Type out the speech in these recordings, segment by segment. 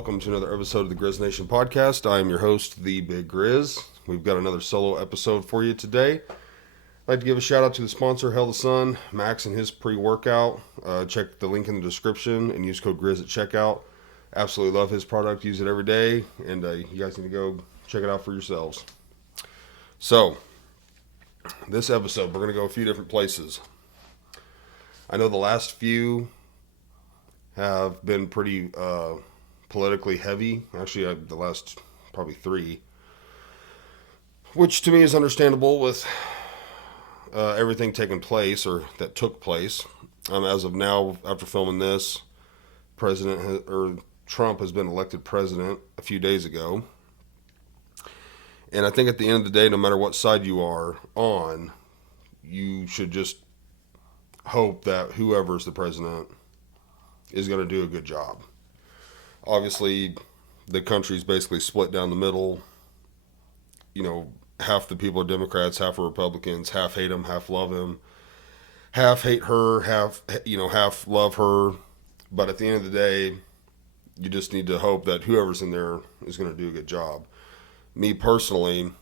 welcome to another episode of the Grizz Nation podcast. I am your host, the BigGrizz. We've got another solo episode for you today. I'd like to give a shout out to the sponsor, Hell the Sun, Max and his pre-workout. Check the link in the description and use code GRIZZ at checkout. Absolutely love his product, use it every day, and you guys need to go check it out for yourselves. So, this episode, we're going to go a few different places. I know the last few have been pretty politically heavy. Actually, the last probably three, which to me is understandable with everything taking place or that took place. As of now, after filming this, Trump has been elected president a few days ago. And I think at the end of the day, no matter what side you are on, you should just hope that whoever's the president is going to do a good job. Obviously, the country's basically split down the middle. You know, half the people are Democrats, half are Republicans, half hate him, half love him, half hate her, half love her. But at the end of the day, you just need to hope that whoever's in there is going to do a good job. Me personally,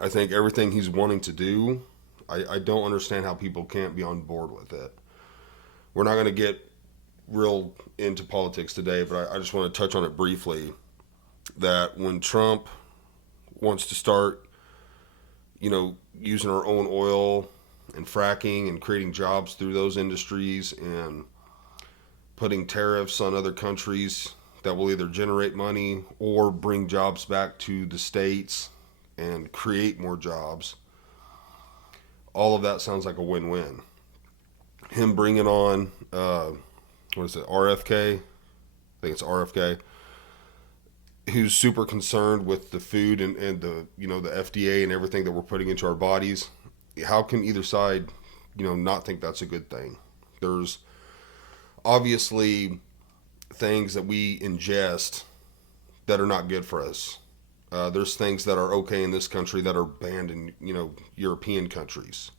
I think everything he's wanting to do, I don't understand how people can't be on board with it. We're not going to get real into politics today, but I just want to touch on it briefly, that when Trump wants to start, using our own oil and fracking and creating jobs through those industries and putting tariffs on other countries that will either generate money or bring jobs back to the states and create more jobs, all of that sounds like a win-win. Him bringing on, RFK? I think it's RFK, who's super concerned with the food and the, the FDA and everything that we're putting into our bodies. How can either side, not think that's a good thing? There's obviously things that we ingest that are not good for us. There's things that are okay in this country that are banned in, European countries.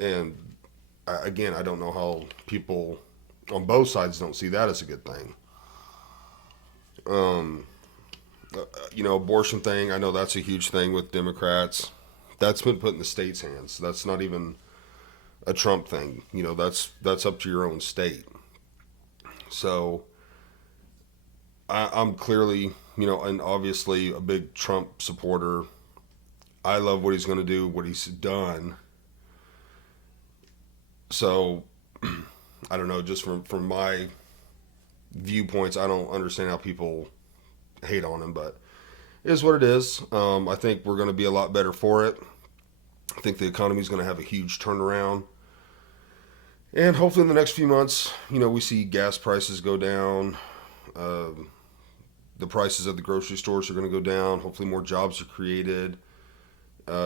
And again, I don't know how people on both sides don't see that as a good thing. Abortion thing, I know that's a huge thing with Democrats. That's been put in the state's hands. That's not even a Trump thing. That's up to your own state. So I'm clearly, and obviously a big Trump supporter. I love what he's going to do, what he's done. So I don't know, just from my viewpoints, I don't understand how people hate on him, but it is what it is. I think we're going to be a lot better for it. I think the economy is going to have a huge turnaround. And hopefully in the next few months, we see gas prices go down. The prices at the grocery stores are going to go down. Hopefully more jobs are created.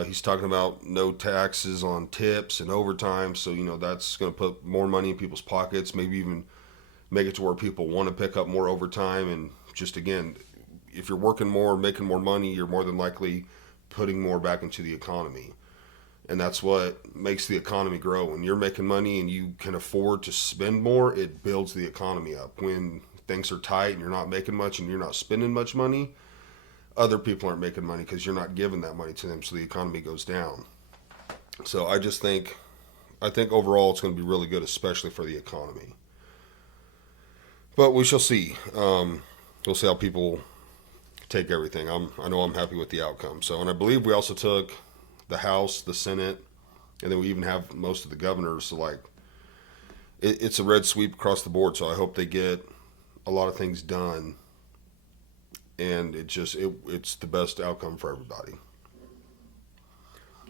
He's talking about no taxes on tips and overtime. So, that's going to put more money in people's pockets, maybe even make it to where people want to pick up more overtime. And just, again, if you're working more, making more money, you're more than likely putting more back into the economy. And that's what makes the economy grow. When you're making money and you can afford to spend more, it builds the economy up. When things are tight and you're not making much and you're not spending much money, other people aren't making money because you're not giving that money to them, so the economy goes down. So I think overall it's going to be really good, especially for the economy. But we shall see. We'll see how people take everything. I know I'm happy with the outcome. So, and I believe we also took the House, the Senate, and then we even have most of the governors. So, it's a red sweep across the board. So I hope they get a lot of things done. And it's the best outcome for everybody.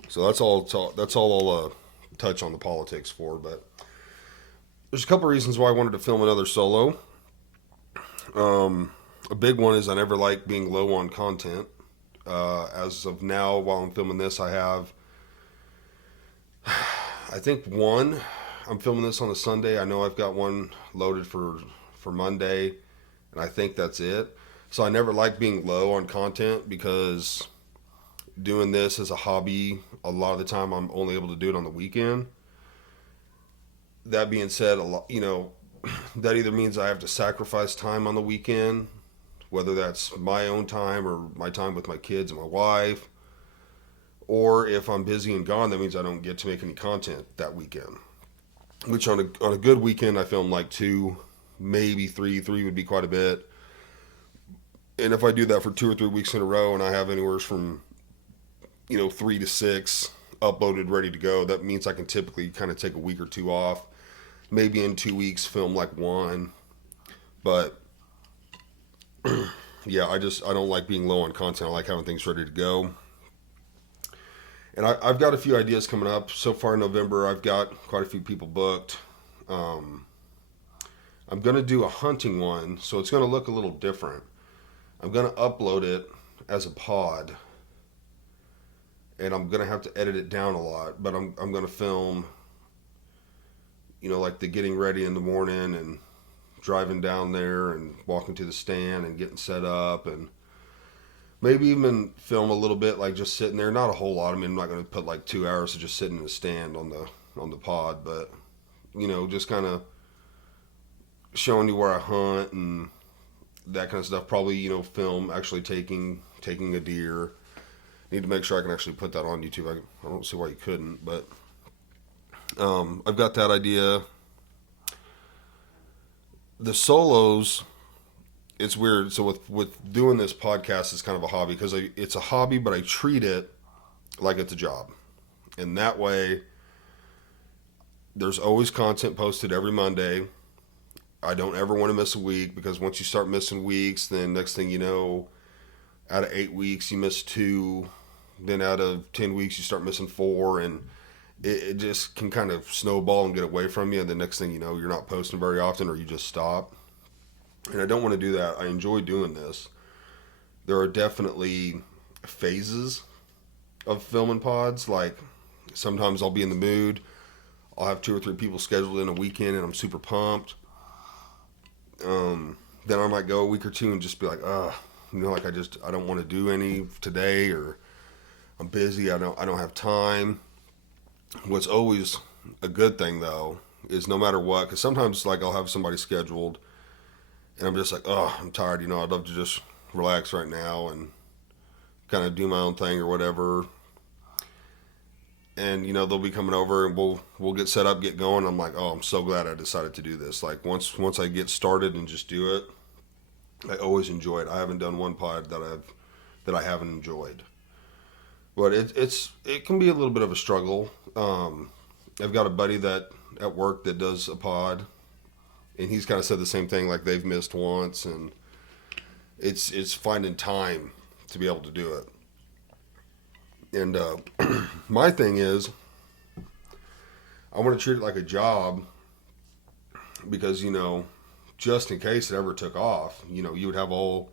So that's all I'll touch on the politics for. But there's a couple reasons why I wanted to film another solo. A big one is I never like being low on content. As of now, while I'm filming this, I have, I think one. I'm filming this on a Sunday. I know I've got one loaded for Monday, and I think that's it. So I never like being low on content because doing this as a hobby, a lot of the time I'm only able to do it on the weekend. That being said, that either means I have to sacrifice time on the weekend, whether that's my own time or my time with my kids and my wife, or if I'm busy and gone, that means I don't get to make any content that weekend. Which on a good weekend, I film like two, maybe three. Three would be quite a bit. And if I do that for 2 or 3 weeks in a row, and I have anywhere from 3 to 6 uploaded, ready to go, that means I can typically kind of take a week or two off. Maybe in 2 weeks, film like one. But yeah, I don't like being low on content. I like having things ready to go. And I've got a few ideas coming up. So far in November, I've got quite a few people booked. Um, I'm going to do a hunting one, so it's going to look a little different. I'm going to upload it as a pod, and I'm going to have to edit it down a lot, but I'm going to film, like the getting ready in the morning and driving down there and walking to the stand and getting set up, and maybe even film a little bit like just sitting there. Not a whole lot. I mean, I'm not going to put like 2 hours of just sitting in the stand on the pod, but just kind of showing you where I hunt and that kind of stuff. Probably film actually taking a deer. Need to make sure I can actually put that on YouTube. I don't see why you couldn't, but I've got that idea. The solos, it's weird. So with doing this podcast, it's kind of a hobby because it's a hobby, but I treat it like it's a job. And that way, there's always content posted every Monday. I don't ever want to miss a week, because once you start missing weeks, then next thing you know, out of 8 weeks, you miss 2. Then out of 10 weeks, you start missing 4. And it just can kind of snowball and get away from you. And the next thing you know, you're not posting very often, or you just stop. And I don't want to do that. I enjoy doing this. There are definitely phases of filming pods. Like sometimes I'll be in the mood. I'll have 2 or 3 people scheduled in a weekend and I'm super pumped. Then I might go a week or two and just be like, like I don't want to do any today, or I'm busy. I don't have time. What's always a good thing though is no matter what, because sometimes like I'll have somebody scheduled and I'm just like, I'm tired. I'd love to just relax right now and kind of do my own thing or whatever. And they'll be coming over and we'll get set up, get going. I'm like, I'm so glad I decided to do this. Like once I get started and just do it, I always enjoy it. I haven't done one pod that I haven't enjoyed. But it can be a little bit of a struggle. I've got a buddy that at work that does a pod, and he's kind of said the same thing. Like they've missed once, and it's finding time to be able to do it. And my thing is, I want to treat it like a job, because just in case it ever took off, you would have all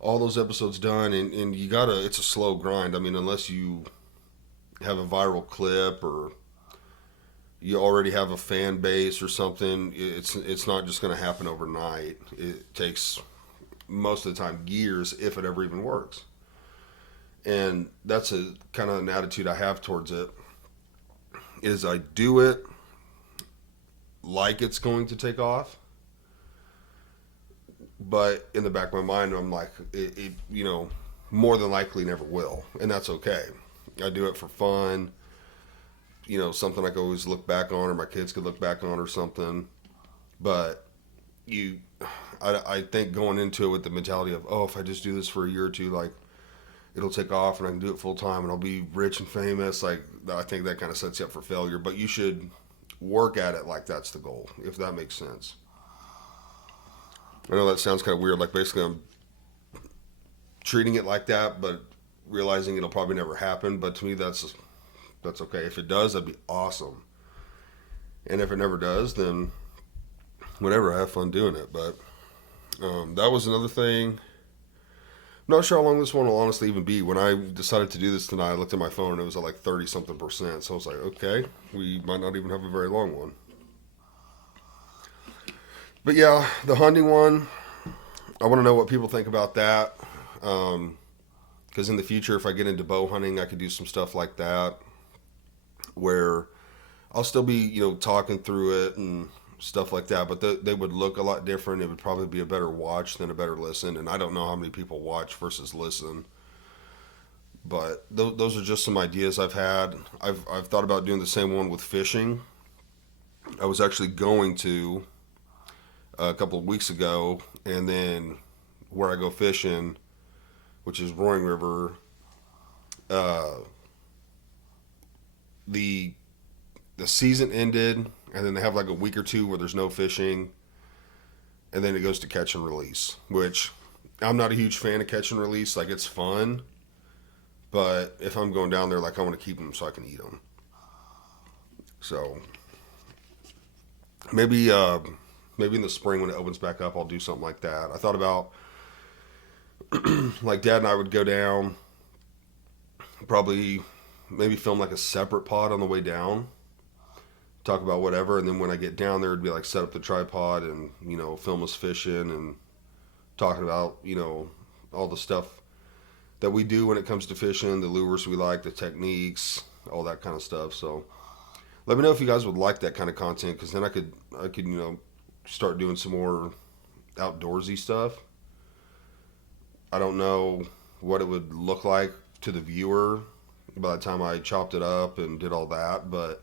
those episodes done, and it's a slow grind. I mean, unless you have a viral clip or you already have a fan base or something, it's not just going to happen overnight. It takes most of the time years, if it ever even works. And that's a kind of an attitude I have towards it, is I do it like it's going to take off, but in the back of my mind, I'm like, it more than likely never will, and that's okay. I do it for fun, something I could always look back on, or my kids could look back on, or something. But I think going into it with the mentality of, if I just do this for a year or two, like it'll take off and I can do it full time and I'll be rich and famous. Like I think that kind of sets you up for failure. But you should work at it like that's the goal, if that makes sense. I know that sounds kind of weird. Like basically I'm treating it like that, but realizing it'll probably never happen. But to me, that's okay. If it does, that'd be awesome. And if it never does, then whatever. I have fun doing it. But that was another thing. Not sure how long this one will honestly even be. When I decided to do this tonight, I looked at my phone and it was at like 30-something%. So I was like, okay, we might not even have a very long one. But yeah, the hunting one, I want to know what people think about that. Because in the future, if I get into bow hunting, I could do some stuff like that, where I'll still be, talking through it and stuff like that. But they would look a lot different. It would probably be a better watch than a better listen. And I don't know how many people watch versus listen. But those are just some ideas I've had. I've thought about doing the same one with fishing. I was actually going to a couple of weeks ago, and then where I go fishing, which is Roaring River, the season ended, and then they have like a week or two where there's no fishing, and then it goes to catch and release, which I'm not a huge fan of catch and release. Like, it's fun, but if I'm going down there, like, I want to keep them so I can eat them. So maybe in the spring when it opens back up, I'll do something like that. I thought about like Dad and I would go down, probably maybe film like a separate pod on the way down, talk about whatever, and then when I get down there, it'd be like set up the tripod and film us fishing and talking about all the stuff that we do when it comes to fishing, the lures we like, the techniques, all that kind of stuff. So let me know if you guys would like that kind of content, because then I could start doing some more outdoorsy stuff. I don't know what it would look like to the viewer by the time I chopped it up and did all that, but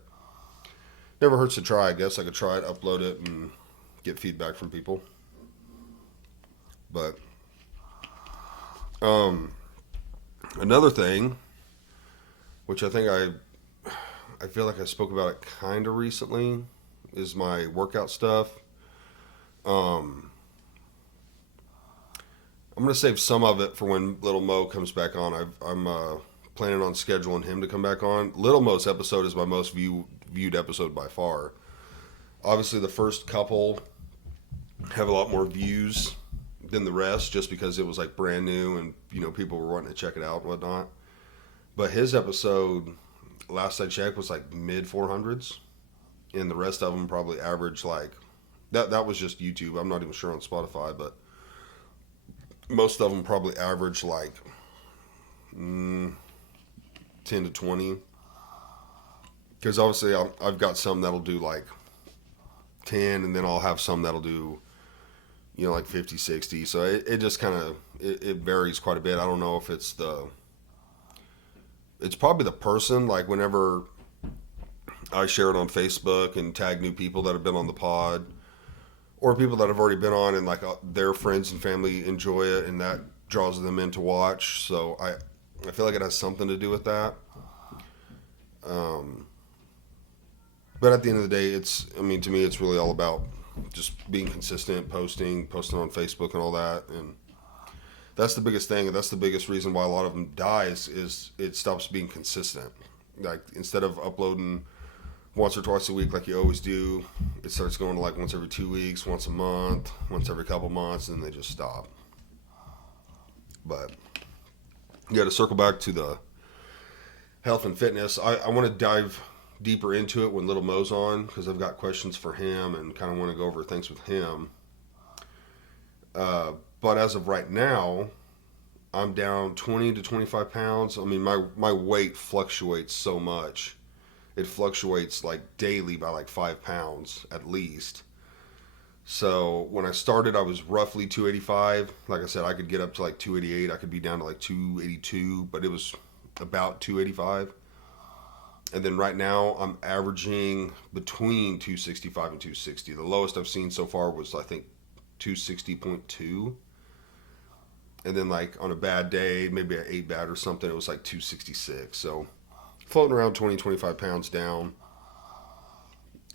never hurts to try. I guess I could try it, upload it, and get feedback from people. But another thing, which I think I feel like I spoke about it kind of recently, is my workout stuff. I'm going to save some of it for when Little Mo comes back on. I'm planning on scheduling him to come back on. Little Mo's episode is my most viewed episode by far. Obviously, the first couple have a lot more views than the rest, just because it was like brand new and people were wanting to check it out and whatnot. But his episode, last I checked, was like mid 400s, and the rest of them probably average like that was just YouTube. I'm not even sure on Spotify, but most of them probably average like 10 to 20. Because obviously I've got some that'll do like 10, and then I'll have some that'll do like 50, 60. So it just kind of it varies quite a bit. I don't know if it's probably the person. Like, whenever I share it on Facebook and tag new people that have been on the pod, or people that have already been on, and like their friends and family enjoy it, and that draws them in to watch. So I feel like it has something to do with that. But at the end of the day, to me, it's really all about just being consistent, posting on Facebook and all that. And that's the biggest thing. And that's the biggest reason why a lot of them die is it stops being consistent. Like, instead of uploading once or twice a week like you always do, it starts going to like once every 2 weeks, once a month, once every couple months, and then they just stop. But yeah, to circle back to the health and fitness, I want to dive deeper into it when Little Mo's on, because I've got questions for him and kind of want to go over things with him. But as of right now, I'm down 20 to 25 pounds. I mean, my weight fluctuates so much. It fluctuates like daily by like 5 pounds at least. So when I started, I was roughly 285. Like I said, I could get up to like 288. I could be down to like 282, but it was about 285. And then right now, I'm averaging between 265 and 260. The lowest I've seen so far was, I think, 260.2. And then, like, on a bad day, maybe I ate bad or something, it was like 266. So, floating around 20, 25 pounds down.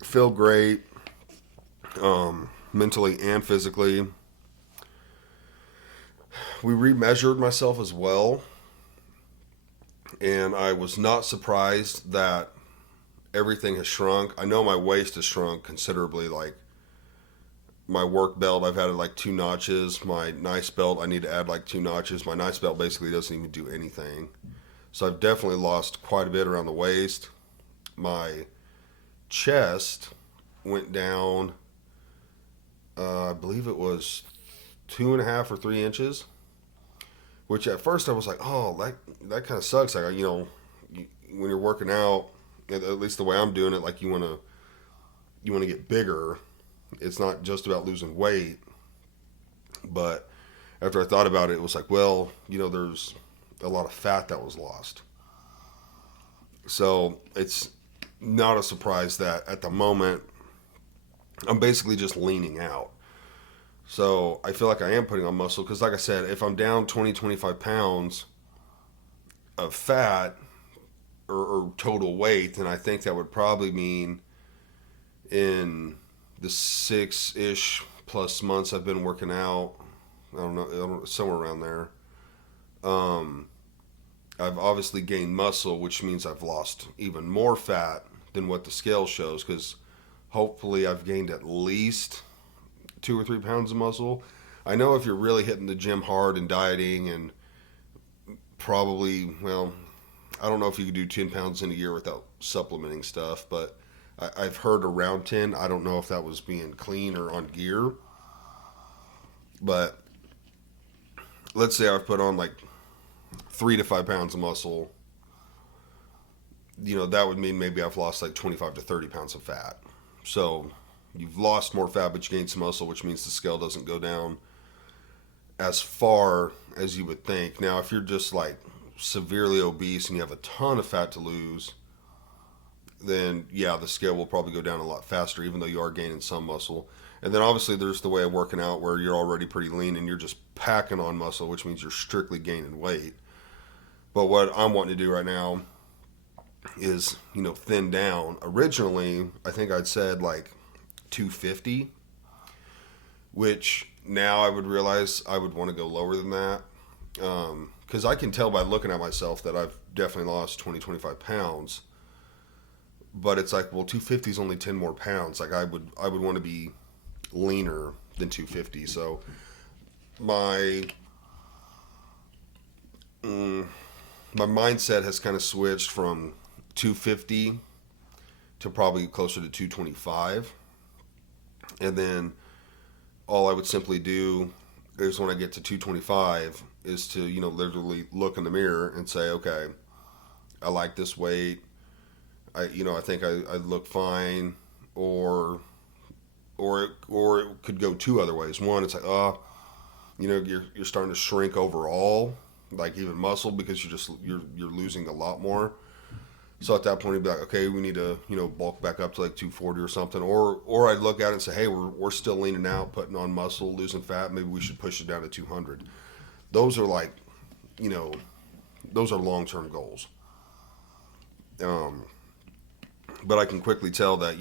Feel great, mentally and physically. We remeasured myself as well. And I was not surprised that everything has shrunk. I know my waist has shrunk considerably. Like, my work belt, I've added like 2 notches. My nice belt, I need to add like 2 notches. My nice belt basically doesn't even do anything. So I've definitely lost quite a bit around the waist. My chest went down, I believe it was 2.5 or 3 inches. Which at first I was like, oh, that kind of sucks. Like, when you're working out, at least the way I'm doing it, like you want to get bigger, it's not just about losing weight. But after I thought about it, it was like, well, there's a lot of fat that was lost. So it's not a surprise that at the moment I'm basically just leaning out. So I feel like I am putting on muscle because, like I said, if I'm down 20, 25 pounds of fat or total weight, then I think that would probably mean in the 6-ish plus months I've been working out, I don't know, somewhere around there. I've obviously gained muscle, which means I've lost even more fat than what the scale shows, because hopefully I've gained at least 2 or 3 pounds of muscle. I know if you're really hitting the gym hard and dieting and probably, well, I don't know if you could do 10 pounds in a year without supplementing stuff, but I've heard around 10. I don't know if that was being clean or on gear. But let's say I've put on like 3 to 5 pounds of muscle. That would mean maybe I've lost like 25 to 30 pounds of fat. So you've lost more fat, but you gained some muscle, which means the scale doesn't go down as far as you would think. Now, if you're just like severely obese and you have a ton of fat to lose, then yeah, the scale will probably go down a lot faster, even though you are gaining some muscle. And then obviously there's the way of working out where you're already pretty lean and you're just packing on muscle, which means you're strictly gaining weight. But what I'm wanting to do right now is, thin down. Originally, I think I'd said like 250, which now I would realize I would want to go lower than that. Because I can tell by looking at myself that I've definitely lost 20, 25 pounds. But it's like, well, 250 is only 10 more pounds. Like I would want to be leaner than 250. So my mindset has kind of switched from 250 to probably closer to 225. And then all I would simply do is when I get to 225 is to, literally look in the mirror and say, okay, I like this weight. I think I look fine, or it could go two other ways. One, it's like, you're starting to shrink overall, like even muscle, because you're losing a lot more. So at that point, you'd be like, okay, we need to bulk back up to like 240 or something, or I'd look at it and say, hey, we're still leaning out, putting on muscle, losing fat. Maybe we should push it down to 200. Those are like, those are long-term goals. But I can quickly tell that,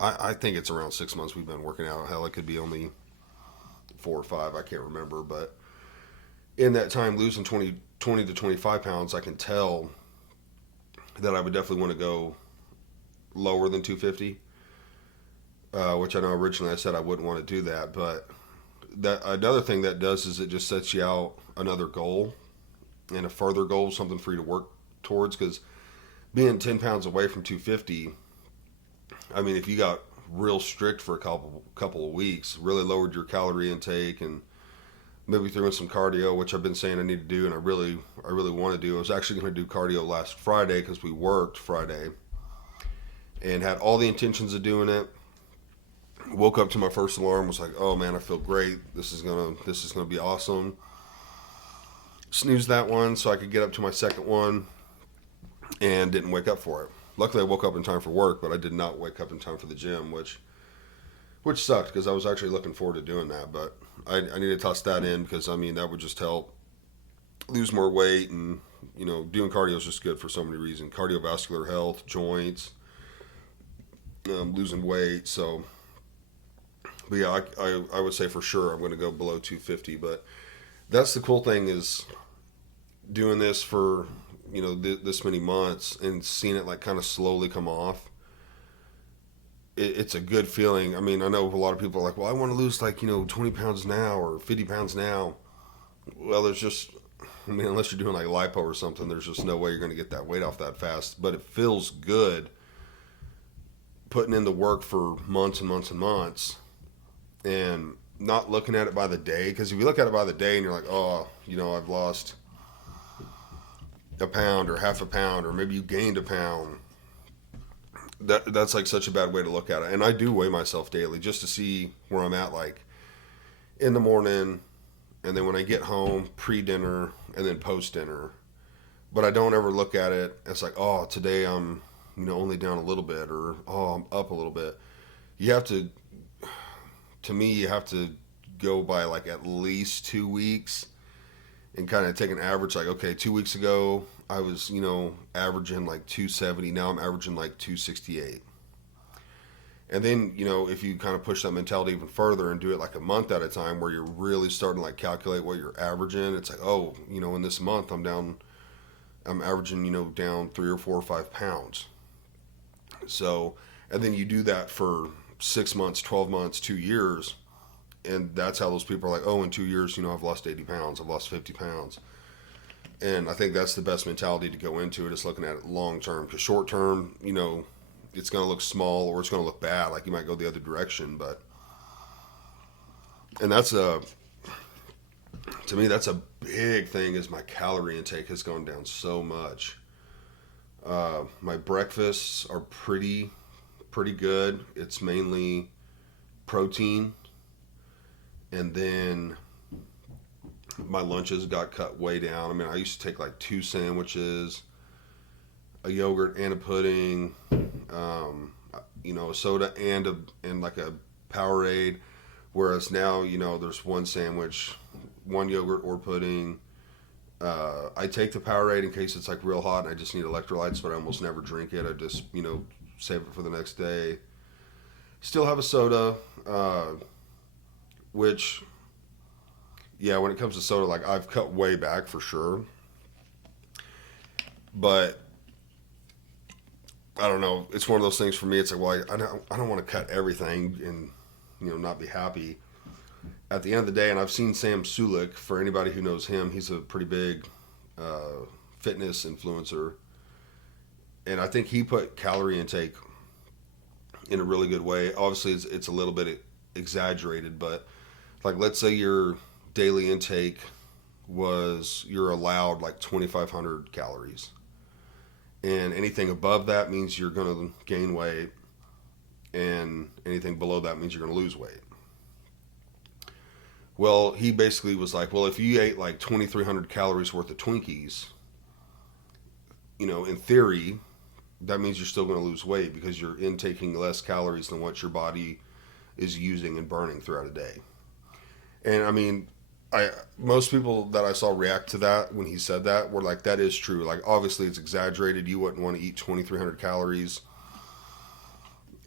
I think it's around 6 months we've been working out. Hell, it could be only 4 or 5. I can't remember. But in that time, losing 20 to 25 pounds, I can tell that I would definitely want to go lower than 250, which I know originally I said I wouldn't want to do that. But that another thing that does is it just sets you out another goal and a further goal, something for you to work towards, because being 10 pounds away from 250, I mean, if you got real strict for a couple of weeks, really lowered your calorie intake and maybe threw in some cardio, which I've been saying I need to do, and I really want to do. I was actually going to do cardio last Friday because we worked Friday and had all the intentions of doing it. Woke up to my first alarm, was like, oh man, I feel great. This is gonna be awesome. Snoozed that one so I could get up to my second one, and didn't wake up for it. Luckily, I woke up in time for work, but I did not wake up in time for the gym, which sucked because I was actually looking forward to doing that. But I need to toss that in because, I mean, that would just help lose more weight, and, doing cardio is just good for so many reasons. Cardiovascular health, joints, losing weight. So, but yeah, I would say for sure I'm going to go below 250. But that's the cool thing is doing this for this many months and seeing it like kind of slowly come off. It's a good feeling. I mean, I know a lot of people are like, well, I want to lose like 20 pounds now or 50 pounds now. Well, unless you're doing like lipo or something, there's just no way you're going to get that weight off that fast. But it feels good putting in the work for months and months and months and not looking at it by the day. Because if you look at it by the day and you're like, oh, I've lost a pound or half a pound, or maybe you gained a pound, that's like such a bad way to look at it. And I do weigh myself daily just to see where I'm at, like in the morning, and then when I get home, pre-dinner, and then post-dinner. But I don't ever look at it as like, oh, today I'm, only down a little bit, or oh, I'm up a little bit. You have to me, you have to go by like at least 2 weeks and kind of take an average. Like, okay, 2 weeks ago I was, averaging like 270. Now I'm averaging like 268. And then, if you kind of push that mentality even further and do it like a month at a time, where you're really starting to like calculate what you're averaging, it's like, oh, in this month I'm averaging, down 3 or 4 or 5 pounds. So, and then you do that for 6 months, 12 months, 2 years. And that's how those people are like, oh, in 2 years, I've lost 80 pounds, I've lost 50 pounds. And I think that's the best mentality to go into it, is looking at it long term. Because short term, it's going to look small, or it's going to look bad. Like, you might go the other direction. And to me, that's a big thing, is my calorie intake has gone down so much. My breakfasts are pretty good. It's mainly protein, and then my lunches got cut way down. I mean, I used to take like 2 sandwiches, a yogurt and a pudding, a soda and like a Powerade. Whereas now, there's one sandwich, one yogurt or pudding. I take the Powerade in case it's like real hot and I just need electrolytes, but I almost never drink it. I just, save it for the next day. Still have a soda, which, yeah, when it comes to soda, like, I've cut way back for sure. But I don't know. It's one of those things for me. It's like, well, I don't want to cut everything and, not be happy. At the end of the day, and I've seen Sam Sulik, for anybody who knows him, he's a pretty big fitness influencer. And I think he put calorie intake in a really good way. Obviously, it's a little bit exaggerated, but like, let's say your daily intake you're allowed like 2,500 calories. And anything above that means you're going to gain weight, and anything below that means you're going to lose weight. Well, he basically was like, well, if you ate like 2,300 calories worth of Twinkies, in theory, that means you're still going to lose weight, because you're intaking less calories than what your body is using and burning throughout a day. And I mean, most people that I saw react to that when he said that were like, that is true. Like, obviously it's exaggerated. You wouldn't want to eat 2,300 calories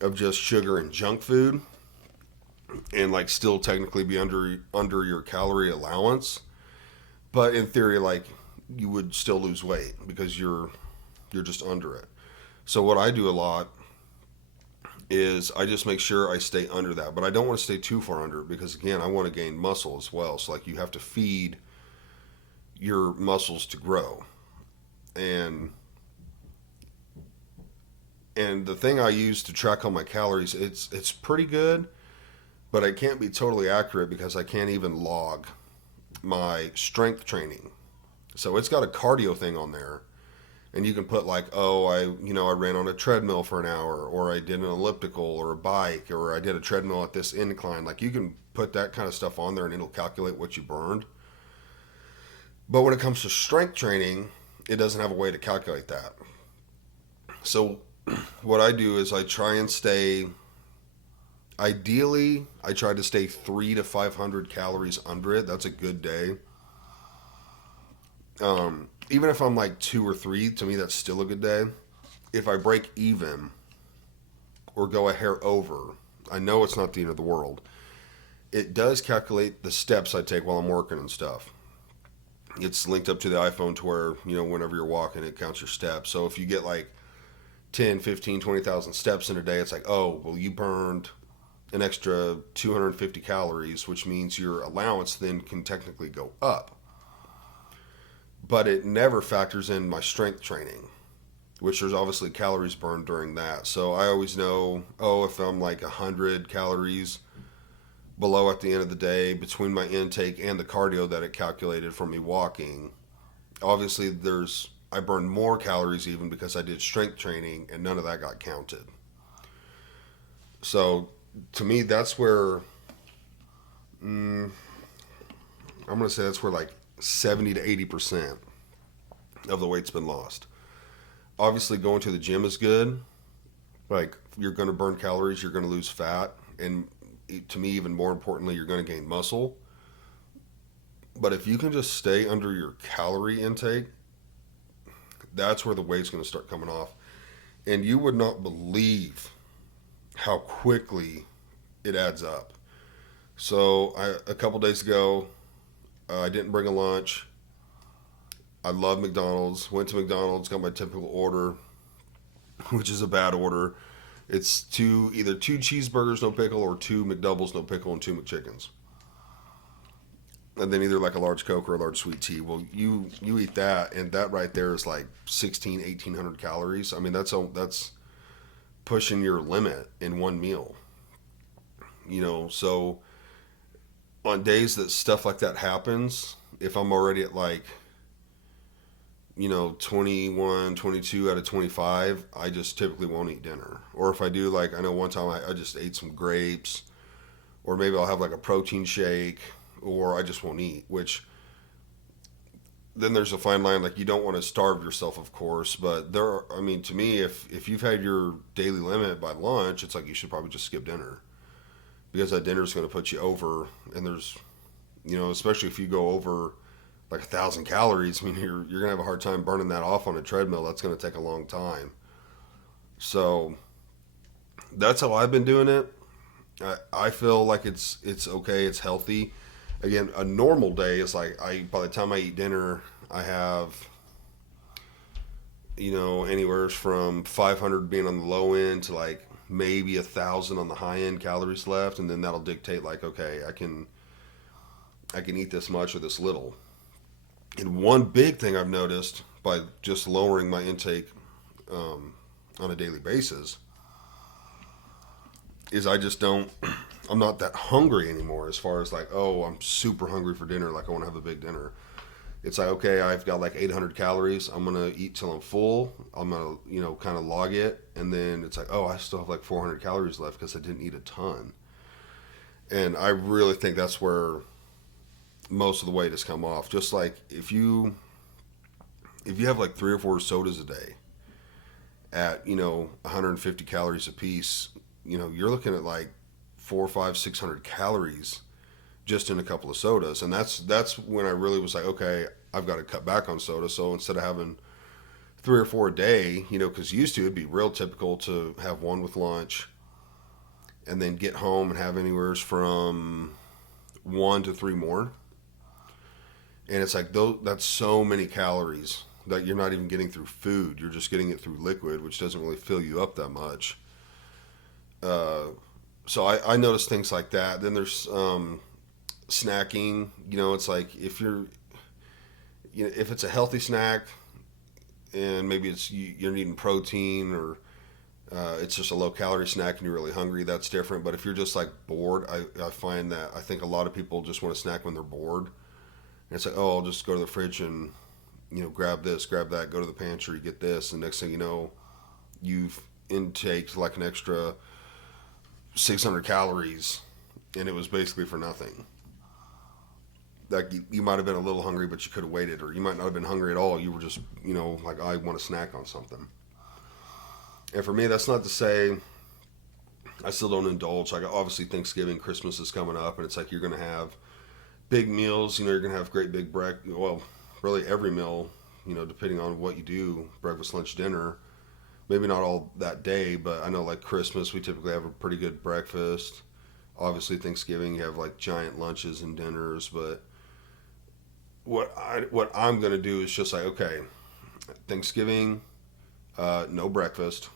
of just sugar and junk food and like still technically be under your calorie allowance. But in theory, like, you would still lose weight because you're just under it. So what I do a lot is I just make sure I stay under that, but I don't want to stay too far under, because again, I want to gain muscle as well. So like, you have to feed your muscles to grow. And the thing I use to track all my calories, it's pretty good, but I can't be totally accurate because I can't even log my strength training. So it's got a cardio thing on there, and you can put like, oh, I ran on a treadmill for an hour, or I did an elliptical or a bike, or I did a treadmill at this incline. Like, you can put that kind of stuff on there and it'll calculate what you burned. But when it comes to strength training, it doesn't have a way to calculate that. So what I do is I try and stay, ideally, I try to stay 300 to 500 calories under it. That's a good day. Even if I'm like 2 or 3, to me that's still a good day. If I break even or go a hair over, I know it's not the end of the world. It does calculate the steps I take while I'm working and stuff. It's linked up to the iPhone to where, whenever you're walking, it counts your steps. So if you get like 10, 15, 20,000 steps in a day, it's like, oh, well, you burned an extra 250 calories, which means your allowance then can technically go up. But it never factors in my strength training, which there's obviously calories burned during that. So I always know, oh, if I'm like 100 calories below at the end of the day between my intake and the cardio that it calculated for me walking, obviously I burned more calories even because I did strength training, and none of that got counted. So to me, that's where I'm going to say that's where like 70 to 80% of the weight's been lost. Obviously, going to the gym is good. Like, you're going to burn calories, you're going to lose fat, and to me, even more importantly, you're going to gain muscle. But if you can just stay under your calorie intake, that's where the weight's going to start coming off. And you would not believe how quickly it adds up. So, a couple days ago, I didn't bring a lunch. I love McDonald's. Went to McDonald's, got my typical order, which is a bad order. It's either two cheeseburgers, no pickle, or two McDoubles, no pickle, and two McChickens. And then either like a large Coke or a large sweet tea. Well, you eat that, and that right there is like 1,800 calories. I mean, that's pushing your limit in one meal. So on days that stuff like that happens, if I'm already at like 21, 22 out of 25, I just typically won't eat dinner. Or if I do, like, I know one time I just ate some grapes, or maybe I'll have like a protein shake, or I just won't eat, which then there's a fine line. Like, you don't want to starve yourself, of course, but I mean, to me, if you've had your daily limit by lunch, it's like you should probably just skip dinner, because that dinner is going to put you over, and there's, especially if you go over like 1,000 calories. I mean, you're gonna have a hard time burning that off on a treadmill. That's gonna take a long time. So that's how I've been doing it. I feel like it's okay. It's healthy. Again, a normal day is like, by the time I eat dinner, I have anywhere from 500 being on the low end to like maybe 1,000 on the high end calories left, and then that'll dictate like, okay, I can eat this much or this little. And one big thing I've noticed by just lowering my intake on a daily basis is I'm not that hungry anymore, as far as like, oh, I'm super hungry for dinner, like I want to have a big dinner. It's like, okay, I've got like 800 calories. I'm going to eat till I'm full. I'm going to, kind of log it. And then it's like, oh, I still have like 400 calories left because I didn't eat a ton. And I really think that's where most of the weight has come off. Just like if you have like 3 or 4 sodas a day at 150 calories a piece, you're looking at like 4, 5, 600 calories just in a couple of sodas. And that's when I really was like, okay, I've got to cut back on soda. So instead of having 3 or 4 a day, because used to, it'd be real typical to have one with lunch and then get home and have anywhere from 1 to 3 more. And it's like, that's so many calories that you're not even getting through food. You're just getting it through liquid, which doesn't really fill you up that much. So I notice things like that. Then there's snacking. It's like, if it's a healthy snack, and maybe you're needing protein, or it's just a low calorie snack and you're really hungry, that's different. But if you're just like bored, I find that I think a lot of people just want to snack when they're bored. And it's like, oh, I'll just go to the fridge and, grab this, grab that, go to the pantry, get this. And next thing you know, you've intaked like an extra 600 calories, and it was basically for nothing. Like, you might have been a little hungry, but you could have waited, or you might not have been hungry at all. You were just, like, I want to snack on something. And for me, that's not to say I still don't indulge. Like, obviously Thanksgiving, Christmas is coming up, and it's like, you're going to have big meals. You're going to have great big breakfast. Well, really every meal, depending on what you do, breakfast, lunch, dinner. Maybe not all that day, but I know like Christmas, we typically have a pretty good breakfast. Obviously Thanksgiving, you have like giant lunches and dinners. But what I'm going to do is just like, okay, Thanksgiving, no breakfast.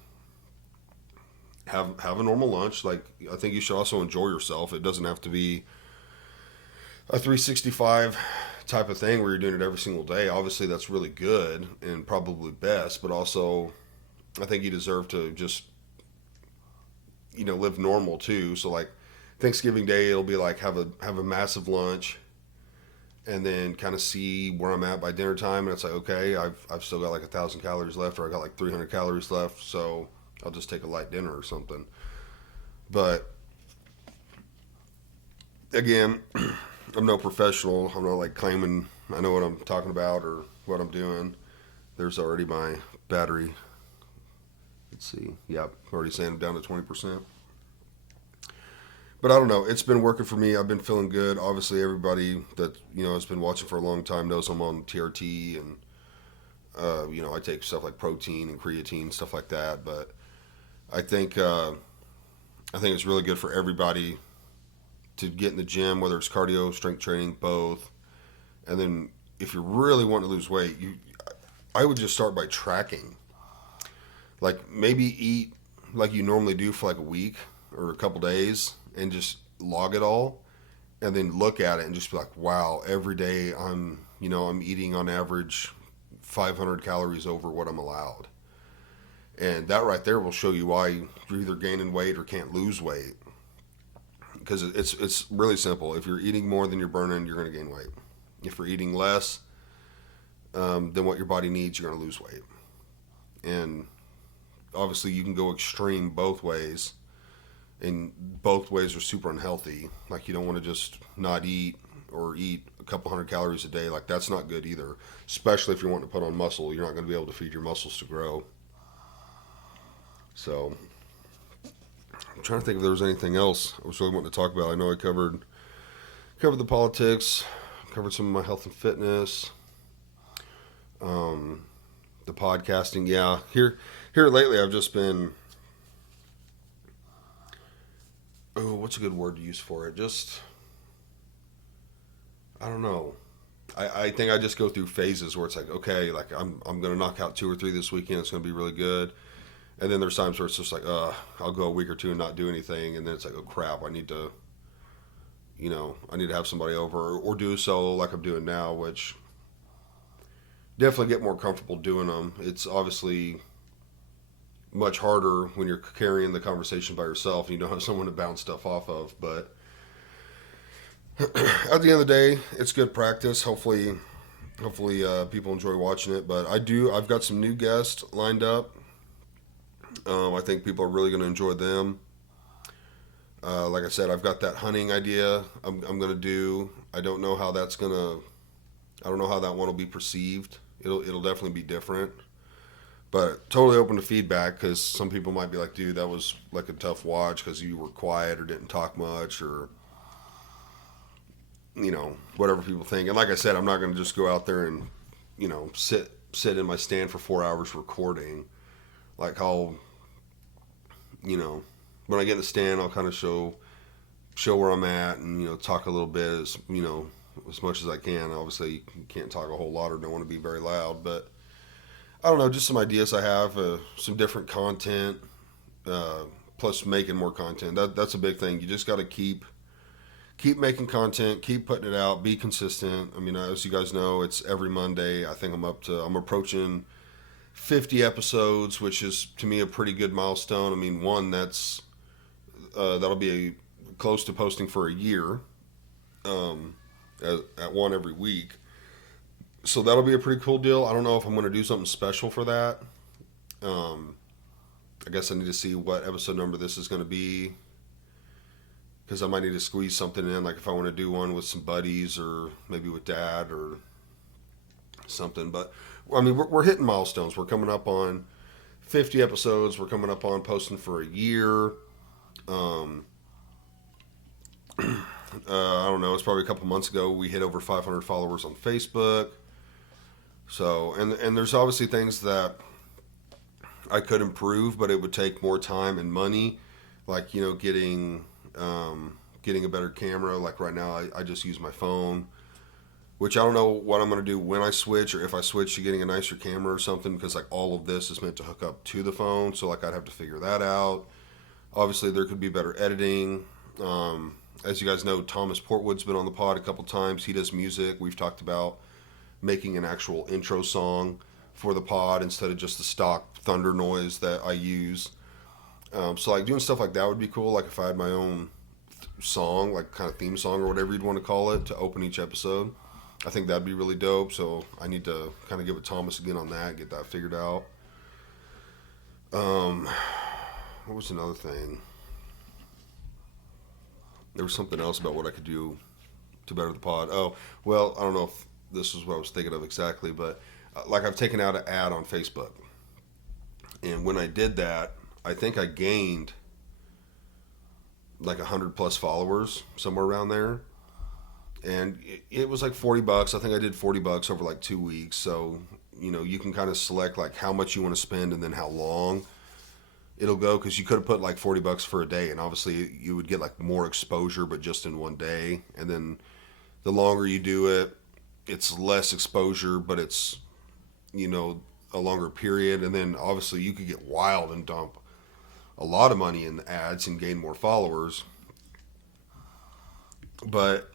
Have a normal lunch. Like, I think you should also enjoy yourself. It doesn't have to be a 365 type of thing where you're doing it every single day. Obviously that's really good and probably best, but also I think you deserve to just live normal too. So like Thanksgiving Day, it'll be like have a massive lunch, and then kind of see where I'm at by dinner time. And it's like, okay, I've still got like 1,000 calories left, or I got like 300 calories left, so I'll just take a light dinner or something. But again, I'm no professional. I'm not like claiming I know what I'm talking about or what I'm doing. There's already my battery. Let's see. Yep, already saying I'm down to 20%. But I don't know. It's been working for me. I've been feeling good. Obviously, everybody that has been watching for a long time knows I'm on TRT, and I take stuff like protein and creatine, stuff like that. But I think it's really good for everybody to get in the gym, whether it's cardio, strength training, both. And then if you really want to lose weight, I would just start by tracking. Like maybe eat like you normally do for like a week or a couple days and just log it all and then look at it and just be like, wow, every day I'm eating on average 500 calories over what I'm allowed. And that right there will show you why you're either gaining weight or can't lose weight. Because it's really simple. If you're eating more than you're burning, you're going to gain weight. If you're eating less than what your body needs, you're going to lose weight. And obviously, you can go extreme both ways, and both ways are super unhealthy. Like you don't want to just not eat or eat a couple hundred calories a day. Like that's not good either. Especially if you're wanting to put on muscle, you're not going to be able to feed your muscles to grow. So I'm trying to think if there was anything else I was really wanting to talk about. I know I covered the politics, covered some of my health and fitness, the podcasting. Yeah, here lately I've just been, what's a good word to use for it? Just, I don't know. I think I just go through phases where it's like, okay, like I'm going to knock out 2 or 3 this weekend. It's going to be really good. And then there's times where it's just like, I'll go a week or two and not do anything. And then it's like, oh crap, I need to have somebody over or do solo like I'm doing now, which definitely get more comfortable doing them. It's obviously much harder when you're carrying the conversation by yourself and you don't have someone to bounce stuff off of. But at the end of the day, it's good practice. Hopefully people enjoy watching it. But I've got some new guests lined up. I think people are really going to enjoy them. Like I said, I've got that hunting idea I'm going to do. I don't know how that one will be perceived. It'll definitely be different. But totally open to feedback because some people might be like, dude, that was like a tough watch because you were quiet or didn't talk much or, whatever people think. And like I said, I'm not going to just go out there and, sit in my stand for 4 hours recording. Like when I get in the stand, I'll kind of show where I'm at and, talk a little bit as much as I can. Obviously, you can't talk a whole lot or don't want to be very loud, but I don't know, just some ideas I have, some different content, plus making more content. That's a big thing. You just got to keep making content, keep putting it out, be consistent. I mean, as you guys know, it's every Monday. I think I'm approaching 50 episodes, which is to me a pretty good milestone. I mean, that'll be close to posting for a year, at one every week. So that'll be a pretty cool deal. I don't know if I'm going to do something special for that. I guess I need to see what episode number this is going to be, because I might need to squeeze something in, like if I want to do one with some buddies or maybe with Dad or something. But I mean, we're hitting milestones. We're coming up on 50 episodes. We're coming up on posting for a year. I don't know. It's probably a couple months ago we hit over 500 followers on Facebook. So, and there's obviously things that I could improve, but it would take more time and money, like getting a better camera. Like right now, I just use my phone, which I don't know what I'm going to do when I switch, or if I switch to getting a nicer camera or something, because like all of this is meant to hook up to the phone, so like I'd have to figure that out. Obviously, there could be better editing. As you guys know, Thomas Portwood's been on the pod a couple times. He does music. We've talked about making an actual intro song for the pod instead of just the stock thunder noise that I use. So like doing stuff like that would be cool. Like if I had my own song, like kind of theme song or whatever you'd want to call it, to open each episode. I think that'd be really dope. So I need to kind of get with Thomas again on that, get that figured out. What was another thing? There was something else about what I could do to better the pod. Oh, well, I don't know if this is what I was thinking of exactly, but like I've taken out an ad on Facebook. And when I did that, I think I gained like 100 plus followers, somewhere around there. And it was like $40. I think I did $40 over like 2 weeks. So, you can kind of select like how much you want to spend and then how long it'll go, because you could have put like $40 for a day, and obviously you would get like more exposure, but just in one day. And then the longer you do it, it's less exposure, but it's, a longer period. And then obviously you could get wild and dump a lot of money in ads and gain more followers. But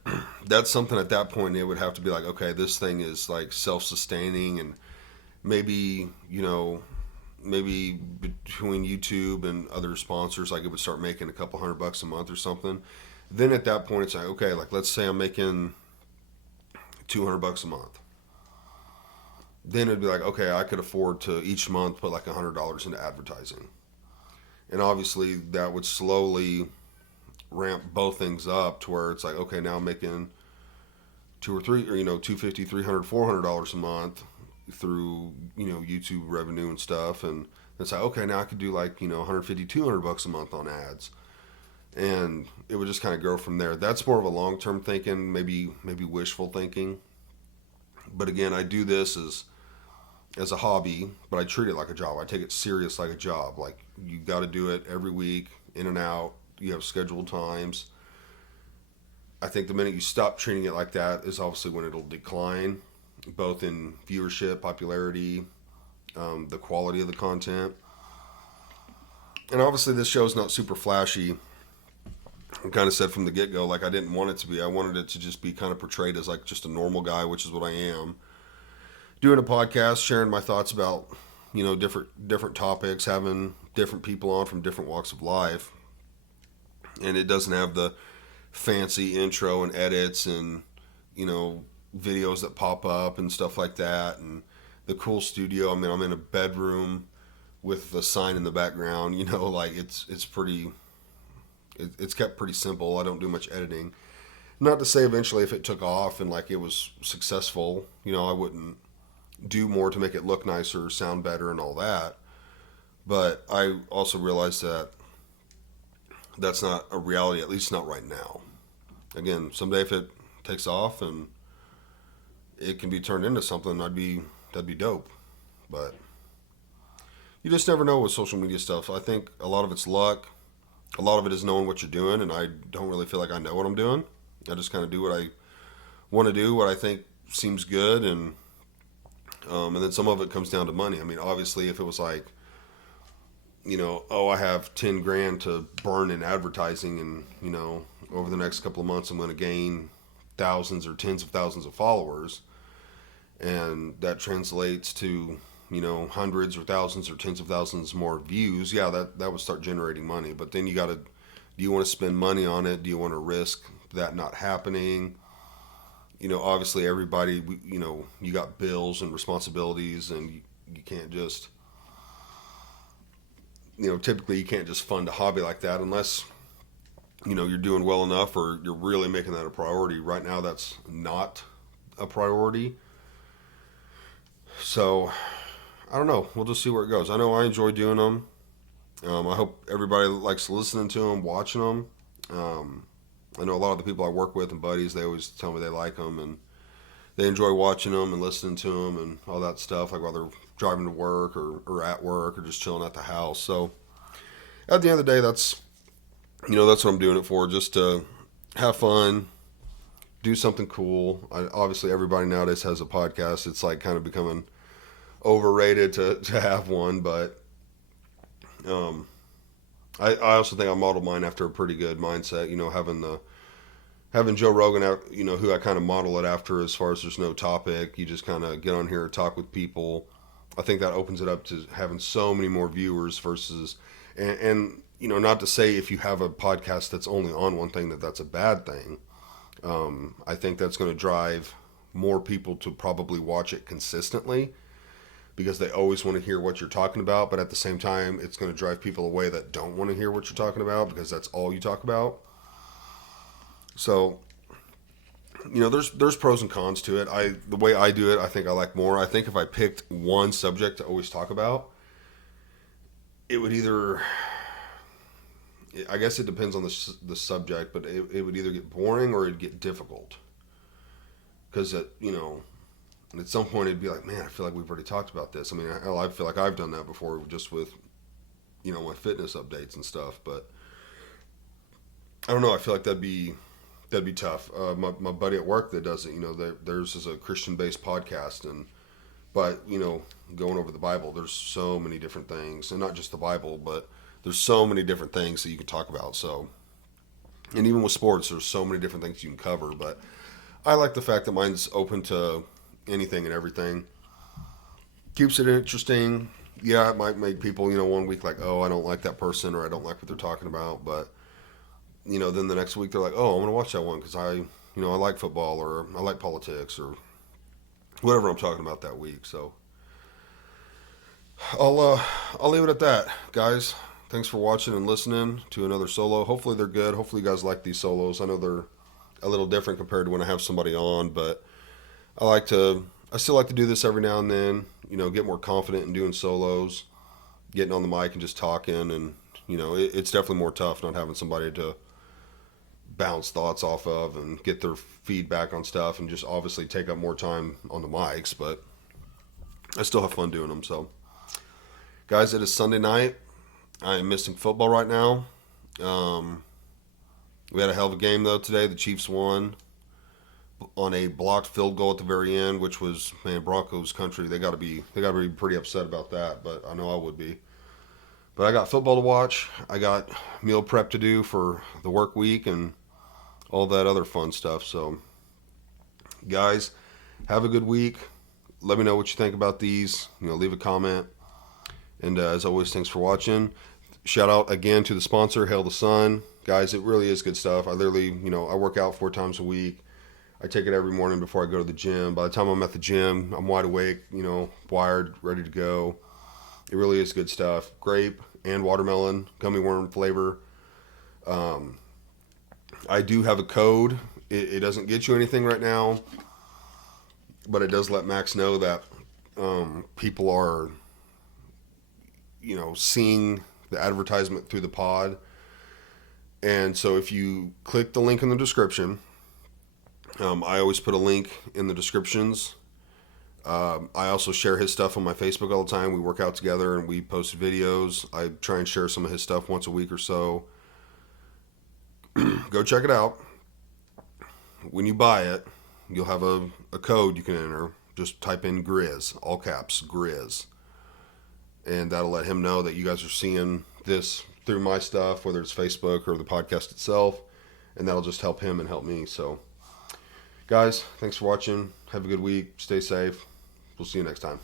that's something at that point it would have to be like, okay, this thing is like self-sustaining, and maybe, maybe between YouTube and other sponsors, like it would start making a couple $100 a month or something. Then at that point, it's like, okay, like let's say I'm making $200 a month. Then it'd be like, okay, I could afford to each month put like $100 into advertising. And obviously that would slowly ramp both things up to where it's like, okay, now I'm making two or three, or, $250, $300, $400 a month through, YouTube revenue and stuff. And it's like, okay, now I could do like, $150, $200 a month on ads. And it would just kind of grow from there. That's more of a long-term thinking, maybe wishful thinking. But again, I do this as a hobby, but I treat it like a job. I take it serious like a job. Like, you got to do it every week, in and out. You have scheduled times. I think the minute you stop treating it like that is obviously when it'll decline, both in viewership, popularity, the quality of the content. And obviously this show is not super flashy. I kind of said from the get-go, like, I didn't want it to be. I wanted it to just be kind of portrayed as like just a normal guy, which is what I am. Doing a podcast, sharing my thoughts about, different topics, having different people on from different walks of life. And it doesn't have the fancy intro and edits and, videos that pop up and stuff like that. And the cool studio. I mean, I'm in a bedroom with a sign in the background, like it's pretty, it's kept pretty simple. I don't do much editing. Not to say eventually if it took off and like it was successful, I wouldn't do more to make it look nicer, sound better, and all that. But I also realized that that's not a reality, at least not right now. Again, someday if it takes off and it can be turned into something, that'd be dope. But you just never know with social media stuff. I think a lot of it's luck. A lot of it is knowing what you're doing, and I don't really feel like I know what I'm doing. I just kind of do what I want to do, what I think seems good, and then some of it comes down to money. I mean, obviously, if it was like, I have 10 grand to burn in advertising, and over the next couple of months I'm going to gain thousands or tens of thousands of followers, and that translates to hundreds or thousands or tens of thousands more views. Yeah, that would start generating money. But then do you want to spend money on it? Do you want to risk that not happening? Obviously everybody, you got bills and responsibilities, and you can't just, typically you can't just fund a hobby like that unless, you're doing well enough or you're really making that a priority. Right now, that's not a priority. So, I don't know. We'll just see where it goes. I know I enjoy doing them. I hope everybody likes listening to them, watching them. I know a lot of the people I work with and buddies, they always tell me they like them and they enjoy watching them and listening to them and all that stuff, like while they're driving to work or at work or just chilling at the house. So at the end of the day, that's what I'm doing it for, just to have fun, do something cool. Obviously, everybody nowadays has a podcast. It's like kind of becoming overrated to have one, but I also think I modeled mine after a pretty good mindset. Having Joe Rogan, who I kind of model it after as far as there's no topic. You just kind of get on here and talk with people. I think that opens it up to having so many more viewers versus, and not to say if you have a podcast that's only on one thing that's a bad thing. I think that's going to drive more people to probably watch it consistently because they always want to hear what you're talking about. But at the same time, it's going to drive people away that don't want to hear what you're talking about because that's all you talk about. So, there's pros and cons to it. The way I do it, I think I like more. I think if I picked one subject to always talk about, it would either, I guess it depends on the subject, but it would either get boring or it'd get difficult. Because, at some point it'd be like, man, I feel like we've already talked about this. I mean, I feel like I've done that before just with, my fitness updates and stuff. But I don't know. I feel like that'd be tough. My buddy at work that does it, theirs is a Christian-based podcast. But, going over the Bible, there's so many different things. And not just the Bible, but there's so many different things that you can talk about. So, and even with sports, there's so many different things you can cover. But I like the fact that mine's open to anything and everything. Keeps it interesting. Yeah, it might make people, one week like, oh, I don't like that person or I don't like what they're talking about. But, then the next week they're like, oh, I'm going to watch that one because I like football or I like politics or whatever I'm talking about that week. So I'll leave it at that, guys. Thanks for watching and listening to another solo. Hopefully they're good. Hopefully you guys like these solos. I know they're a little different compared to when I have somebody on, but I still like to do this every now and then, get more confident in doing solos, getting on the mic and just talking. And, it's definitely more tough not having somebody to bounce thoughts off of and get their feedback on stuff and just obviously take up more time on the mics, but I still have fun doing them. So guys, it is Sunday night. I am missing football right now. We had a hell of a game though today. The Chiefs won on a blocked field goal at the very end, which was, man, Broncos country. They got to be pretty upset about that, but I know I would be. But I got football to watch. I got meal prep to do for the work week and all that other fun stuff. So, guys, have a good week. Let me know what you think about these. Leave a comment. And as always, thanks for watching. Shout out again to the sponsor, Hail the Sun. Guys, it really is good stuff. I literally, I work out 4 times a week. I take it every morning before I go to the gym. By the time I'm at the gym, I'm wide awake, wired, ready to go. It really is good stuff. Grape and watermelon, gummy worm flavor. I do have a code. It doesn't get you anything right now, but it does let Max know that people are, seeing the advertisement through the pod. And so if you click the link in the description, I always put a link in the descriptions. I also share his stuff on my Facebook all the time. We work out together and we post videos. I try and share some of his stuff once a week or so. Go check it out. When you buy it, you'll have a code you can enter. Just type in Grizz, all caps, Grizz. And that'll let him know that you guys are seeing this through my stuff, whether it's Facebook or the podcast itself. And that'll just help him and help me. So, guys, thanks for watching. Have a good week. Stay safe. We'll see you next time.